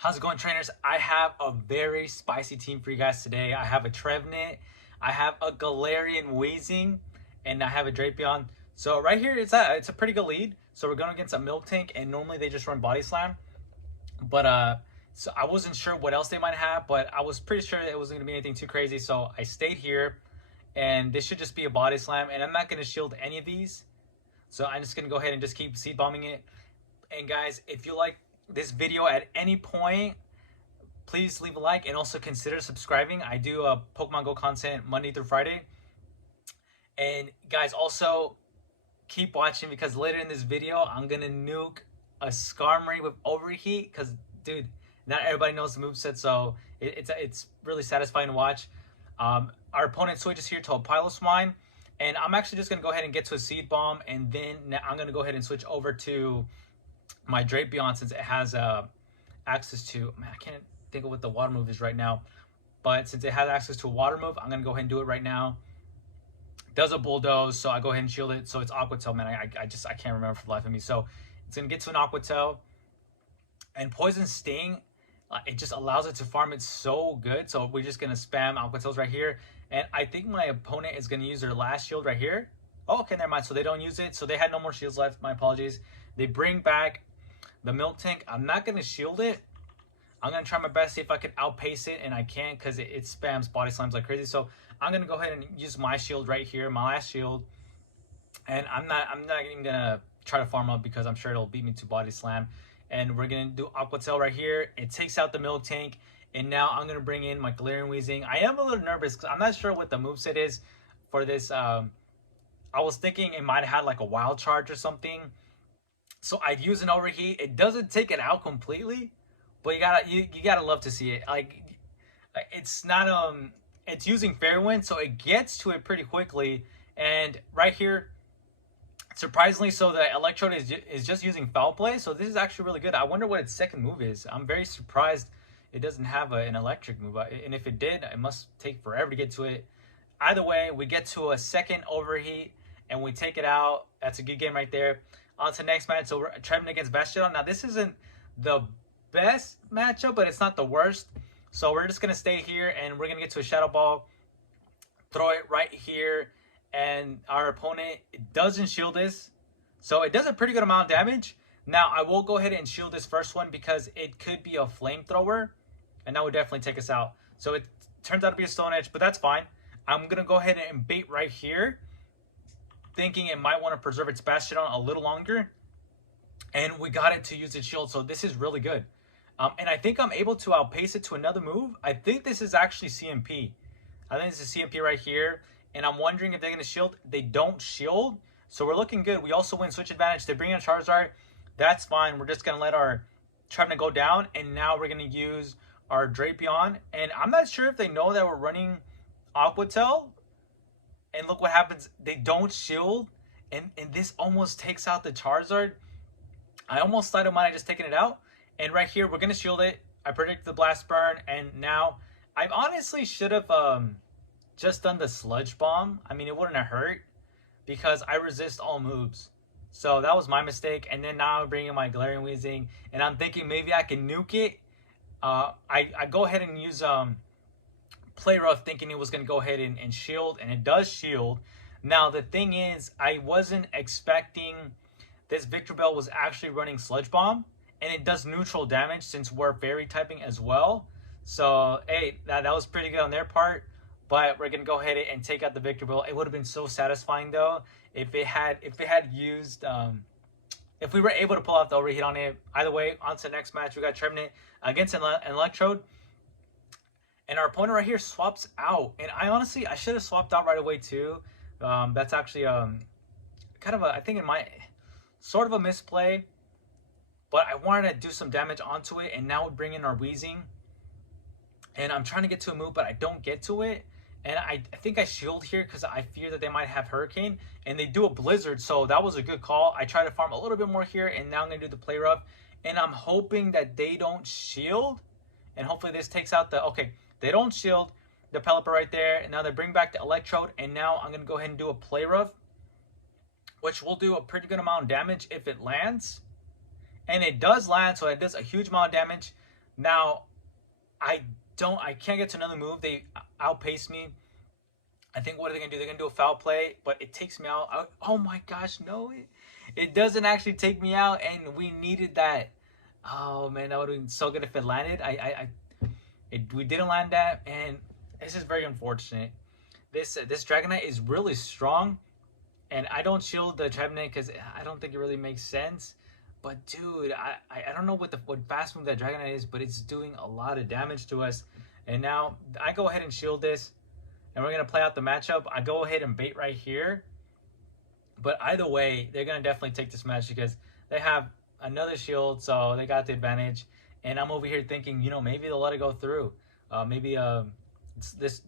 How's it going, trainers? I have a very spicy team for you guys today. I have a Trevenant, I have a Galarian Weezing, and I have a Drapion. So right here, it's a pretty good lead. So we're going against a Milk Tank, and normally they just run Body Slam. But so I wasn't sure what else they might have, but I was pretty sure it wasn't going to be anything too crazy. So I stayed here, and this should just be a Body Slam, and I'm not going to shield any of these. So I'm just going to go ahead and just keep seed bombing it. And guys, if you like this video at any point, please leave a like and also consider subscribing. I do Pokemon Go content Monday through Friday. And guys, also keep watching because later in this video, I'm going to nuke a Skarmory with Overheat because, dude, not everybody knows the moveset, so it's really satisfying to watch. Our opponent switches here to a Piloswine, and I'm actually just going to go ahead and get to a Seed Bomb, and then I'm going to go ahead and switch over to my Drapion since it has access to, man, I can't think of what the water move is right now, but since it has access to a water move, I'm going to go ahead and do it right now. Does a Bulldoze, so I go ahead and shield it, so it's Aqua Tail, man. I can't remember for the life of me. So it's going to get to an Aqua Tail, and Poison Sting, it just allows it to farm it so good. So we're just going to spam Aqua Tails right here, and I think my opponent is going to use their last shield right here. Oh, okay, never mind. So they don't use it, so they had no more shields left. My apologies. They bring back the Milk Tank. I'm not going to shield it. I'm going to try my best to see if I can outpace it, and I can't because it spams Body Slams like crazy. So I'm going to go ahead and use my shield right here, my last shield. And I'm not even going to try to farm up because I'm sure it'll beat me to Body Slam. And we're going to do Aqua Tail right here. It takes out the Milk Tank. And now I'm going to bring in my Galarian Weezing. I am a little nervous because I'm not sure what the moveset is for this. I was thinking it might have had like a Wild Charge or something. So I'd use an Overheat. It doesn't take it out completely, but you gotta love to see it. Like, it's not it's using Fair Wind, so it gets to it pretty quickly. And right here, surprisingly, so the Electrode is just using Foul Play. So this is actually really good. I wonder what its second move is. I'm very surprised it doesn't have an electric move, and if it did, it must take forever to get to it. Either way, we get to a second Overheat and we take it out. That's a good game right there. On to the next match. So we're Trevenant against Bastion. Now this isn't the best matchup, but it's not the worst. So we're just gonna stay here and we're gonna get to a Shadow Ball, throw it right here, and our opponent doesn't shield this, so it does a pretty good amount of damage. Now I will go ahead and shield this first one because it could be a Flamethrower, and that would definitely take us out. So it turns out to be a Stone Edge, but that's fine. I'm gonna go ahead and bait right here, thinking it might want to preserve its Bastion a little longer, and we got it to use its shield, so this is really good. And I think I'm able to outpace it to another move. I think this is actually CMP. I think this is CMP right here, and I'm wondering if they're going to shield. They don't shield, so we're looking good. We also win switch advantage. They bring in Charizard. That's fine. We're just going to let our Trevenant go down, and now we're going to use our Drapion. And I'm not sure if they know that we're running Aqua Tail. And look what happens. They don't shield, and this almost takes out the Charizard. I almost thought it might have just taken it out. And right here, we're going to shield it. I predicted the Blast Burn, and now I honestly should have just done the Sludge Bomb. I mean, it wouldn't have hurt because I resist all moves. So that was my mistake. And then now I'm bringing my Galarian Weezing, and I'm thinking maybe I can nuke it. I go ahead and use Play Rough, thinking it was going to go ahead and shield, and it does shield. Now the thing is, I wasn't expecting this Victreebel was actually running Sludge Bomb, and it does neutral damage since we're fairy typing as well. So hey, that was pretty good on their part, but we're gonna go ahead and take out the Victreebel. It would have been so satisfying though if it had used if we were able to pull off the Overheat on it. Either way, on to the next match. We got Trevenant against an Electrode. And our opponent right here swaps out. And I should have swapped out right away too. That's actually kind of I think in my sort of a misplay. But I wanted to do some damage onto it. And now we bring in our Weezing. And I'm trying to get to a move, but I don't get to it. And I think I shield here because I fear that they might have Hurricane. And they do a Blizzard, so that was a good call. I try to farm a little bit more here. And now I'm going to do the Play Rough. And I'm hoping that they don't shield. And hopefully this takes out the... Okay. They don't shield the Pelipper right there. And now they bring back the Electrode. And now I'm going to go ahead and do a Play Rough, which will do a pretty good amount of damage if it lands. And it does land, so it does a huge amount of damage. Now, I can't get to another move. They outpace me. I think what are they gonna do? They're gonna do a foul play, but it takes me out. Oh my gosh, no! It doesn't actually take me out, and we needed that. Oh man, that would have been so good if it landed. We didn't land that, and this is very unfortunate. This Dragonite is really strong, and I don't shield the Trevenant because I don't think it really makes sense. But dude, I don't know what fast move that Dragonite is, but it's doing a lot of damage to us. And now I go ahead and shield this, and we're gonna play out the matchup. I go ahead and bait right here, but either way, they're gonna definitely take this match because they have another shield, so they got the advantage. And I'm over here thinking, you know, maybe they'll let it go through. Maybe it's this,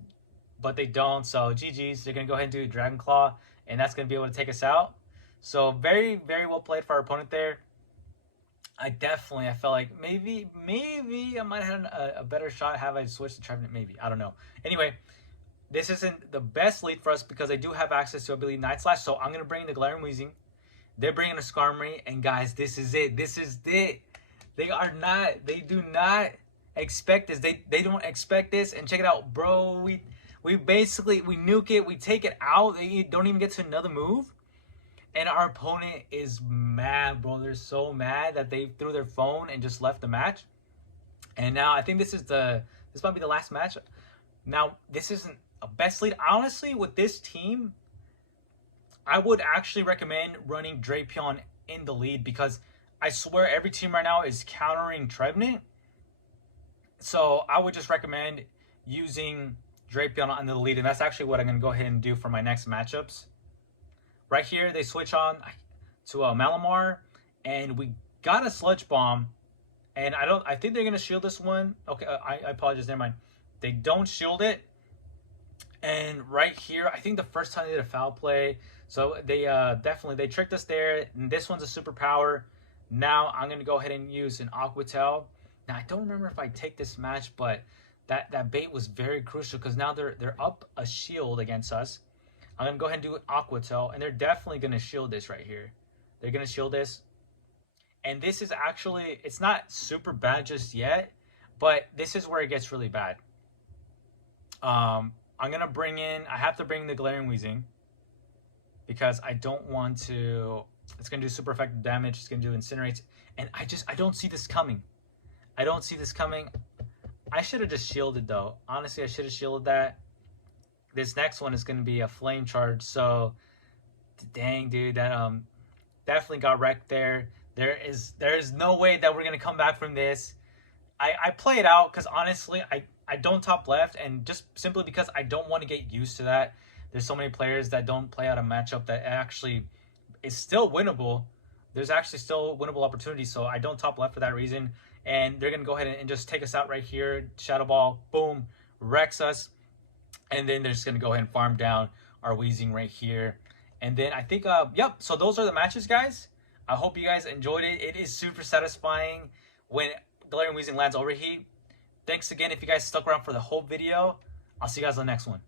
but they don't. So GG's. They're gonna go ahead and do Dragon Claw, and that's gonna be able to take us out. So very, very well played for our opponent there. I felt like maybe I might have had a better shot have I switched to Trevenant. Maybe, I don't know. Anyway, this isn't the best lead for us because I do have access to, I believe, Night Slash. So I'm gonna bring the Galarian Weezing. They're bringing a Skarmory, and guys, this is it. This is it. They do not expect this. They don't expect this. And check it out, bro. We basically nuke it. We take it out. They don't even get to another move. And our opponent is mad, bro. They're so mad that they threw their phone and just left the match. And now I think this might be the last match. Now, this isn't a best lead. Honestly, with this team, I would actually recommend running Drapion in the lead because I swear every team right now is countering Trevenant. So I would just recommend using Drapion on the lead, and that's actually what I'm going to go ahead and do for my next matchups. Right here, they switch on to Malamar, and we got a Sludge Bomb, and I think they're going to shield this one. Okay, I apologize, never mind. They don't shield it, and right here, I think the first time they did a foul play, so they definitely tricked us there, and this one's a superpower. Now I'm going to go ahead and use an Aqua Tail. Now, I don't remember if I take this match, but that bait was very crucial because now they're up a shield against us. I'm going to go ahead and do an Aqua Tail, and they're definitely going to shield this right here. They're going to shield this. And this is actually, it's not super bad just yet, but this is where it gets really bad. I'm going to I have to bring the Galarian Weezing because I don't want to, it's going to do super effective damage. It's going to do Incinerates. And I don't see this coming. I don't see this coming. I should have just shielded though. Honestly, I should have shielded that. This next one is going to be a Flame Charge. So, dang, dude, that definitely got wrecked there. There is no way that we're going to come back from this. I play it out because honestly, I don't top left, and just simply because I don't want to get used to that. There's so many players that don't play out a matchup that actually is still winnable. There's actually still winnable opportunities, so I don't top left for that reason. And they're going to go ahead and just take us out right here. Shadow Ball, boom, wrecks us. And then they're just going to go ahead and farm down our Weezing right here. And then I think, yep, so those are the matches, guys. I hope you guys enjoyed it. It is super satisfying when Galarian Weezing lands Overheat. Thanks again if you guys stuck around for the whole video. I'll see you guys on the next one.